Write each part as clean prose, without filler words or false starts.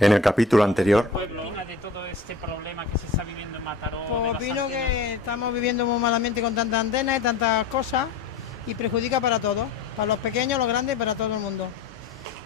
en el capítulo anterior. ¿Qué opina de todo este problema que se está viviendo en Mataró? Pues opino que estamos viviendo muy malamente con tantas antenas y tantas cosas y perjudica para todos, para los pequeños, los grandes y para todo el mundo.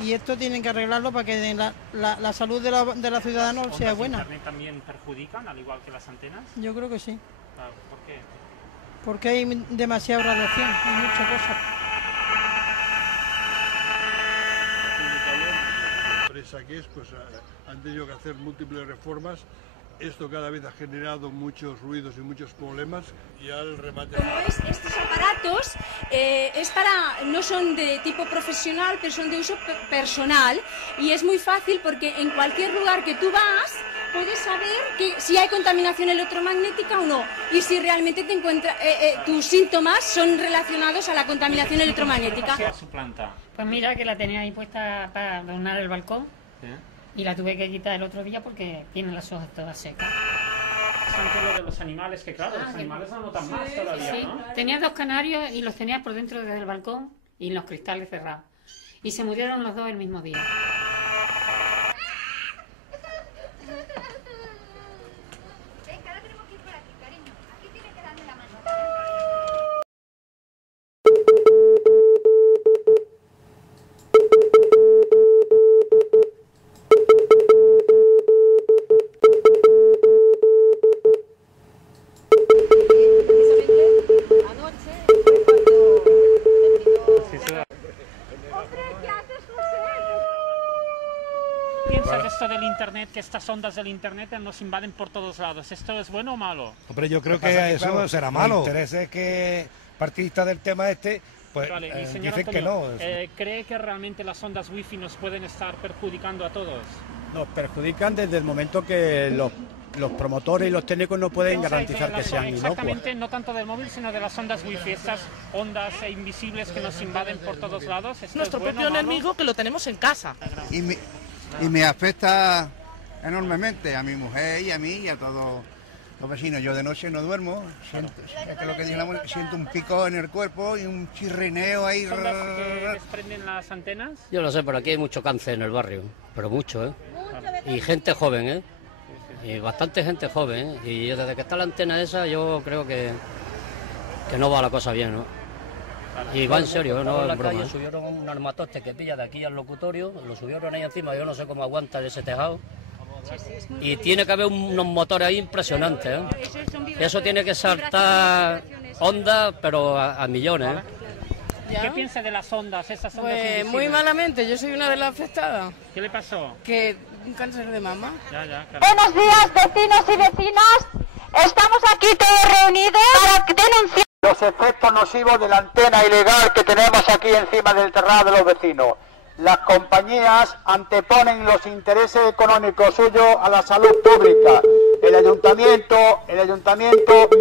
Y esto tienen que arreglarlo para que la salud de los ciudadanos sea buena. ¿Internet también perjudican, al igual que las antenas? Yo creo que sí. ¿Por qué? Porque hay demasiada radiación y muchas cosas. La empresa que es, pues han tenido que hacer múltiples reformas. Esto cada vez ha generado muchos ruidos y muchos problemas. Y al remate... Estos aparatos no son de tipo profesional, pero son de uso personal. Y es muy fácil porque en cualquier lugar que tú vas, puedes saber si hay contaminación electromagnética o no. Y si realmente te encuentras, tus síntomas son relacionados a la contaminación electromagnética. ¿Qué es su planta? Pues mira que la tenía ahí puesta para adornar el balcón. ¿Sí? Y la tuve que quitar el otro día porque tiene las hojas todas secas. Es lo de los animales, que claro, los animales no notan más todavía, Sí, ¿no? tenía 2 canarios y los tenía por dentro del balcón y los cristales cerrados. Y se murieron los 2 el mismo día. ¿Qué piensas de esto del internet, que estas ondas del internet nos invaden por todos lados? ¿Esto es bueno o malo? Hombre, yo creo que eso claro, será malo. Los intereses que partidistas del tema este, pues Vale, y señor dicen Antonio, que no. ¿cree que realmente las ondas wifi nos pueden estar perjudicando a todos? Nos perjudican desde el momento que los promotores y los técnicos no pueden garantizar que sean inocuos. Exactamente, no tanto del móvil, sino de las ondas wifi, estas ondas invisibles que nos invaden por todos lados. Nuestro propio enemigo, que lo tenemos en casa. Y me afecta enormemente a mi mujer y a mí y a todos los vecinos. Yo de noche no duermo, siento un pico en el cuerpo y un chirrineo ahí. ¿Son las que desprenden las antenas? Yo lo sé, pero aquí hay mucho cáncer en el barrio, pero mucho, ¿eh? Y gente joven, ¿eh? Y bastante gente joven, ¿eh? Y desde que está la antena esa yo creo que no va la cosa bien, ¿no? Y va en serio, no en broma. En la calle subieron un armatoste que pilla de aquí al locutorio, lo subieron ahí encima, yo no sé cómo aguanta ese tejado. Y tiene que haber unos motores ahí impresionantes, ¿eh? Eso tiene que saltar ondas, pero a millones, ¿eh? ¿Qué piensa de las ondas, esas ondas Pues invisibles? muy malamente, yo soy una de las afectadas. ¿Qué le pasó? Que un cáncer de mama. Ya, claro. Buenos días, vecinos y vecinas. Estamos aquí todos reunidos para denunciar los efectos nocivos de la antena ilegal que tenemos aquí encima del terrado de los vecinos. Las compañías anteponen los intereses económicos suyos a la salud pública. El ayuntamiento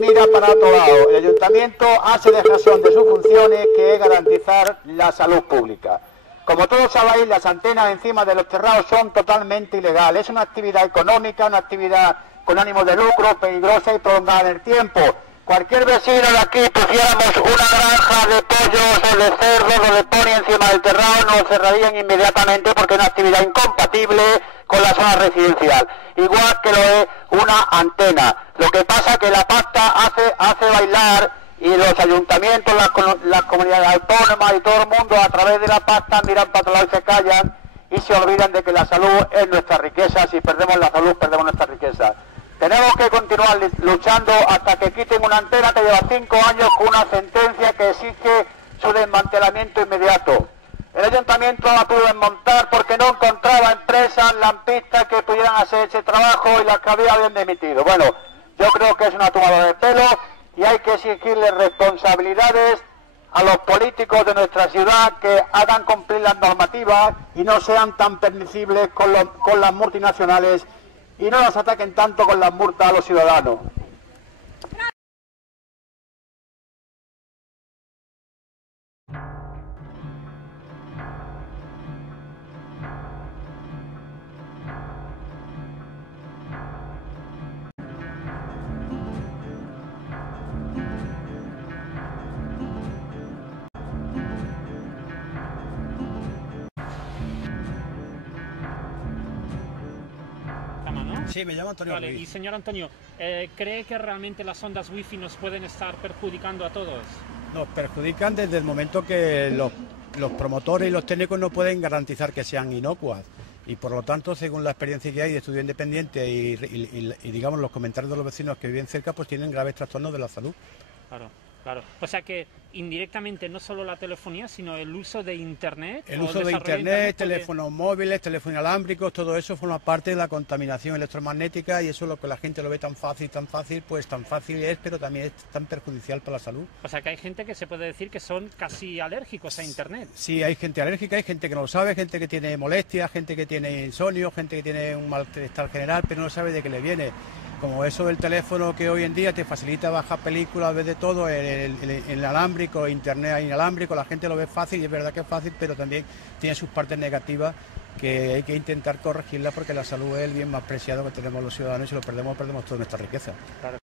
mira para otro lado. El ayuntamiento hace dejación de sus funciones, que es garantizar la salud pública. Como todos sabéis, las antenas encima de los terrados son totalmente ilegales. Es una actividad económica, una actividad con ánimo de lucro, peligrosa y prolongada en el tiempo. Cualquier vecino de aquí, pusiéramos una granja de pollos o de cerdos o de pony encima del terrado, nos cerrarían inmediatamente porque es una actividad incompatible con la zona residencial. Igual que lo es una antena. Lo que pasa es que la pasta hace bailar, y los ayuntamientos, las comunidades autónomas y todo el mundo a través de la pasta miran para otro lado y se callan y se olvidan de que la salud es nuestra riqueza. Si perdemos la salud, perdemos nuestra riqueza. Tenemos que continuar luchando hasta que quiten una antena que lleva 5 años con una sentencia que exige su desmantelamiento inmediato. El ayuntamiento la pudo desmontar porque no encontraba empresas lampistas que pudieran hacer ese trabajo y las que habían demitido. Bueno, yo creo que es una tomada de pelo y hay que exigirle responsabilidades a los políticos de nuestra ciudad, que hagan cumplir las normativas y no sean tan permisibles con las multinacionales y no nos ataquen tanto con las multas a los ciudadanos. Sí, me llamo Antonio Vale, Ruiz. y señor Antonio, ¿cree que realmente las ondas wifi nos pueden estar perjudicando a todos? Nos perjudican desde el momento que los promotores y los técnicos no pueden garantizar que sean inocuas. Y por lo tanto, según la experiencia que hay de estudio independiente y digamos los comentarios de los vecinos que viven cerca, pues tienen graves trastornos de la salud. Claro, claro. O sea que indirectamente no solo la telefonía, sino el uso de Internet. El uso de Internet, teléfonos móviles, teléfonos inalámbricos, todo eso forma parte de la contaminación electromagnética y eso es lo que la gente lo ve tan fácil, pues tan fácil es, pero también es tan perjudicial para la salud. O sea que hay gente que se puede decir que son casi alérgicos a Internet. Sí, hay gente alérgica, hay gente que no lo sabe, gente que tiene molestias, gente que tiene insomnio, gente que tiene un malestar general, pero no sabe de qué le viene. Como eso del teléfono que hoy en día te facilita bajar películas, ves de todo, el inalámbrico, Internet inalámbrico, la gente lo ve fácil y es verdad que es fácil, pero también tiene sus partes negativas que hay que intentar corregirlas porque la salud es el bien más preciado que tenemos los ciudadanos y si lo perdemos, perdemos toda nuestra riqueza. Claro.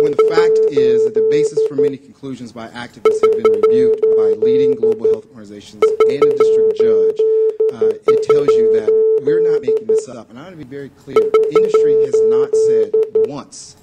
When the fact is that the basis for many conclusions by activists have been rebuked by leading global health organizations and a district judge, it tells you that we're not making this up. And I want to be very clear. Industry has not said once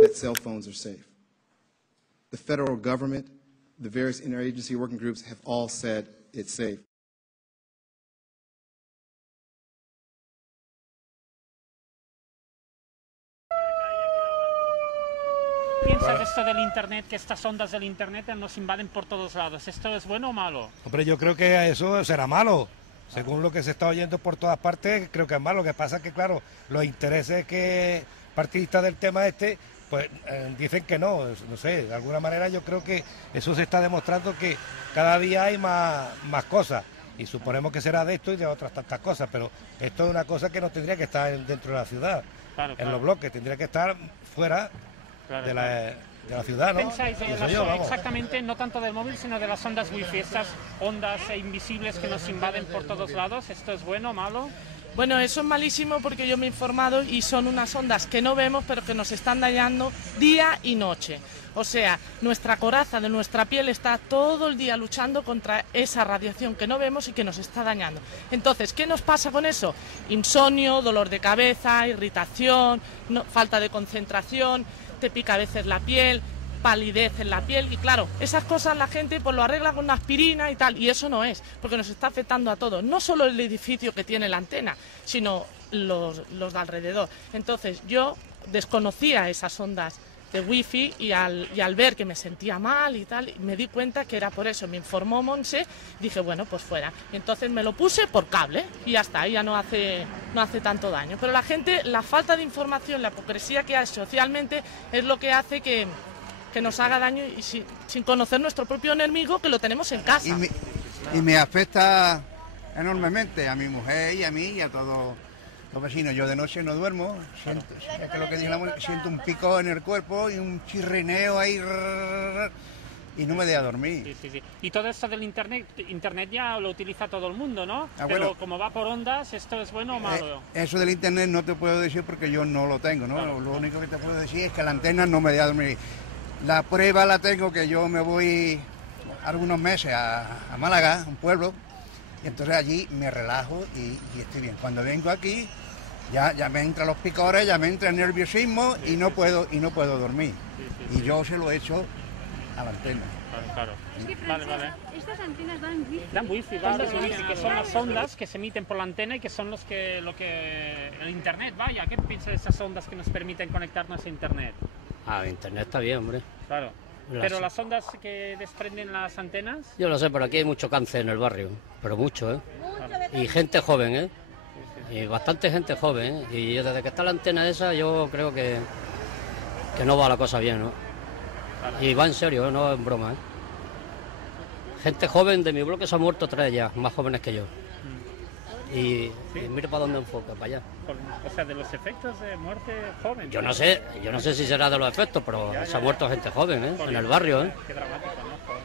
that cell phones are safe. The federal government, the various interagency working groups have all said it's safe. ¿Piensas esto del Internet, que estas ondas del Internet nos invaden por todos lados? ¿Esto es bueno o malo? Hombre, yo creo que eso será malo. Según lo que se está oyendo por todas partes, creo que es malo. Lo que pasa es que, claro, los intereses que partidistas del tema pues dicen que no sé, de alguna manera yo creo que eso se está demostrando que cada día hay más cosas. Y suponemos que será de esto y de otras tantas cosas, pero esto es una cosa que no tendría que estar dentro de la ciudad, en los bloques, tendría que estar fuera de la ciudad, ¿no? ¿Pensáis exactamente, no tanto del móvil, sino de las ondas wifi, estas ondas invisibles que nos invaden por todos lados? ¿Esto es bueno o malo? Bueno, eso es malísimo porque yo me he informado y son unas ondas que no vemos pero que nos están dañando día y noche. O sea, nuestra coraza de nuestra piel está todo el día luchando contra esa radiación que no vemos y que nos está dañando. Entonces, ¿qué nos pasa con eso? Insomnio, dolor de cabeza, irritación, falta de concentración, te pica a veces la piel, palidez en la piel y claro, esas cosas la gente pues lo arregla con una aspirina y tal y eso no es, porque nos está afectando a todos, no solo el edificio que tiene la antena, sino los de alrededor. Entonces yo desconocía esas ondas de wifi y al ver que me sentía mal y tal, me di cuenta que era por eso, me informó Monse, dije bueno pues fuera, entonces me lo puse por cable y ya está, ya no hace tanto daño, pero la gente, la falta de información, la hipocresía que hay socialmente es lo que hace que nos haga daño y sin conocer nuestro propio enemigo que lo tenemos en casa. Y me afecta enormemente a mi mujer y a mí y a todos los vecinos. Yo de noche no duermo, siento un pico en el cuerpo y un chirrineo ahí y no me deja dormir. Sí. Y todo esto del internet ya lo utiliza todo el mundo, ¿no? Pero bueno, como va por ondas, ¿esto es bueno o malo? Eso del internet no te puedo decir porque yo no lo tengo, ¿no? Claro. Lo único que te puedo decir es que la antena no me deja dormir. La prueba la tengo que yo me voy algunos meses a Málaga, un pueblo, y entonces allí me relajo y estoy bien. Cuando vengo aquí ya me entran los picores, ya me entra el nerviosismo y no puedo dormir. Y yo se lo he hecho a la antena. Claro. Es que, Vale. estas antenas dan wifi. Dan wifi, que son las ondas que se emiten por la antena y que son lo que el internet, vaya. ¿Qué piensas de esas ondas que nos permiten conectarnos a internet? Internet está bien, hombre. Claro. Pero las ondas que desprenden las antenas... Yo lo sé, pero aquí hay mucho cáncer en el barrio, pero mucho, ¿eh? Y gente joven, ¿eh? Y bastante gente joven, ¿eh? Y desde que está la antena esa yo creo que no va la cosa bien, ¿no? Claro. Y va en serio, ¿eh? No es broma, ¿eh? Gente joven de mi bloque se han muerto 3 ya, más jóvenes que yo. Y mira para dónde enfoca, para allá. O sea, de los efectos de muerte joven. Yo no sé si será de los efectos, pero se ha muerto gente joven, ¿eh? En el barrio, ¿eh? Qué dramático, ¿no?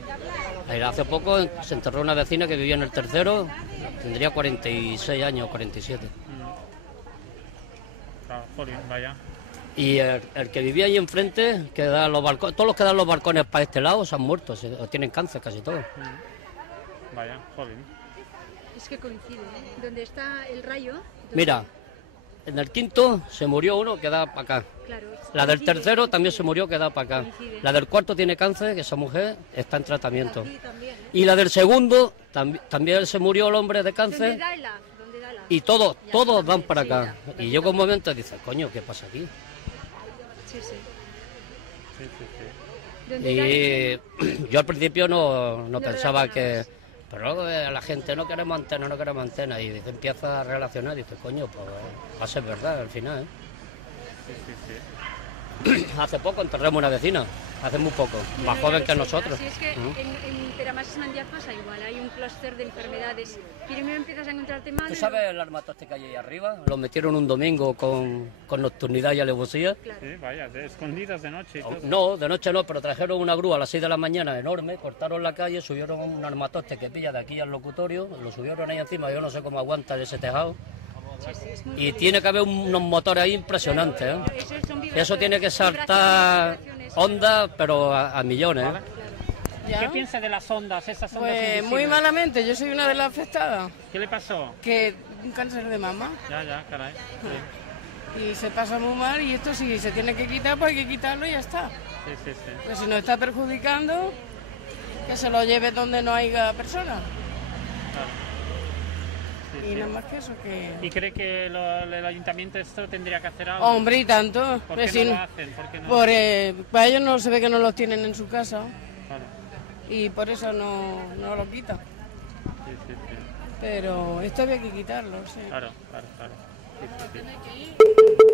Hace poco se enterró una vecina que vivía en el tercero, tendría 46 años, 47. Claro, joder, vaya. Y el que vivía ahí enfrente, que da los balcones, todos los que dan los balcones para este lado se han muerto, o tienen cáncer casi todos. Vaya, joder. Es que coincide, ¿eh? Donde está el rayo... Mira, en el quinto se murió uno que da para acá. Claro, La del tercero también se murió que da para acá. La del cuarto tiene cáncer, que esa mujer está en tratamiento. Y la del segundo, también se murió el hombre de cáncer. Y todos van para acá. Y llega un momento y dices, coño, ¿qué pasa aquí? Sí, sí. Y yo al principio no pensaba que... Pero luego la gente no queremos antena, y se empieza a relacionar y dice, coño, pues va a ser verdad al final, ¿eh? Hace poco enterramos una vecina, hace muy poco, más joven que nosotros. Así es que en Peramasas Mandiar pasa igual, hay un clúster de enfermedades. Primero empiezas a encontrarte mal. ¿Tú sabes el armatoste que hay ahí arriba? Lo metieron un domingo con nocturnidad y alevosía. Claro. Sí, vaya, escondidas de noche y todo. No, de noche no, pero trajeron una grúa a las 6 de la mañana enorme, cortaron la calle, subieron un armatoste que pilla de aquí al locutorio, lo subieron ahí encima, yo no sé cómo aguanta ese tejado. Y tiene que haber unos motores ahí impresionantes, ¿eh? Eso tiene que saltar ondas, pero a millones, ¿eh? ¿Qué piensa de las ondas, esas ondas Pues invisibles? muy malamente, yo soy una de las afectadas. ¿Qué le pasó? Que un cáncer de mama. Ya, caray. Sí. Y se pasa muy mal y esto si se tiene que quitar, pues hay que quitarlo y ya está. Sí. Pues si nos está perjudicando, que se lo lleve donde no haya personas. Y nada más que eso que... ¿Y cree que el ayuntamiento esto tendría que hacer algo? Hombre, y tanto. ¿Por Pues qué no si lo hacen? ¿Por qué no? Para ellos no se ve que no los tienen en su casa. Claro. Y por eso no lo quitan. Sí. Pero esto había que quitarlo, sí. Claro. Sí.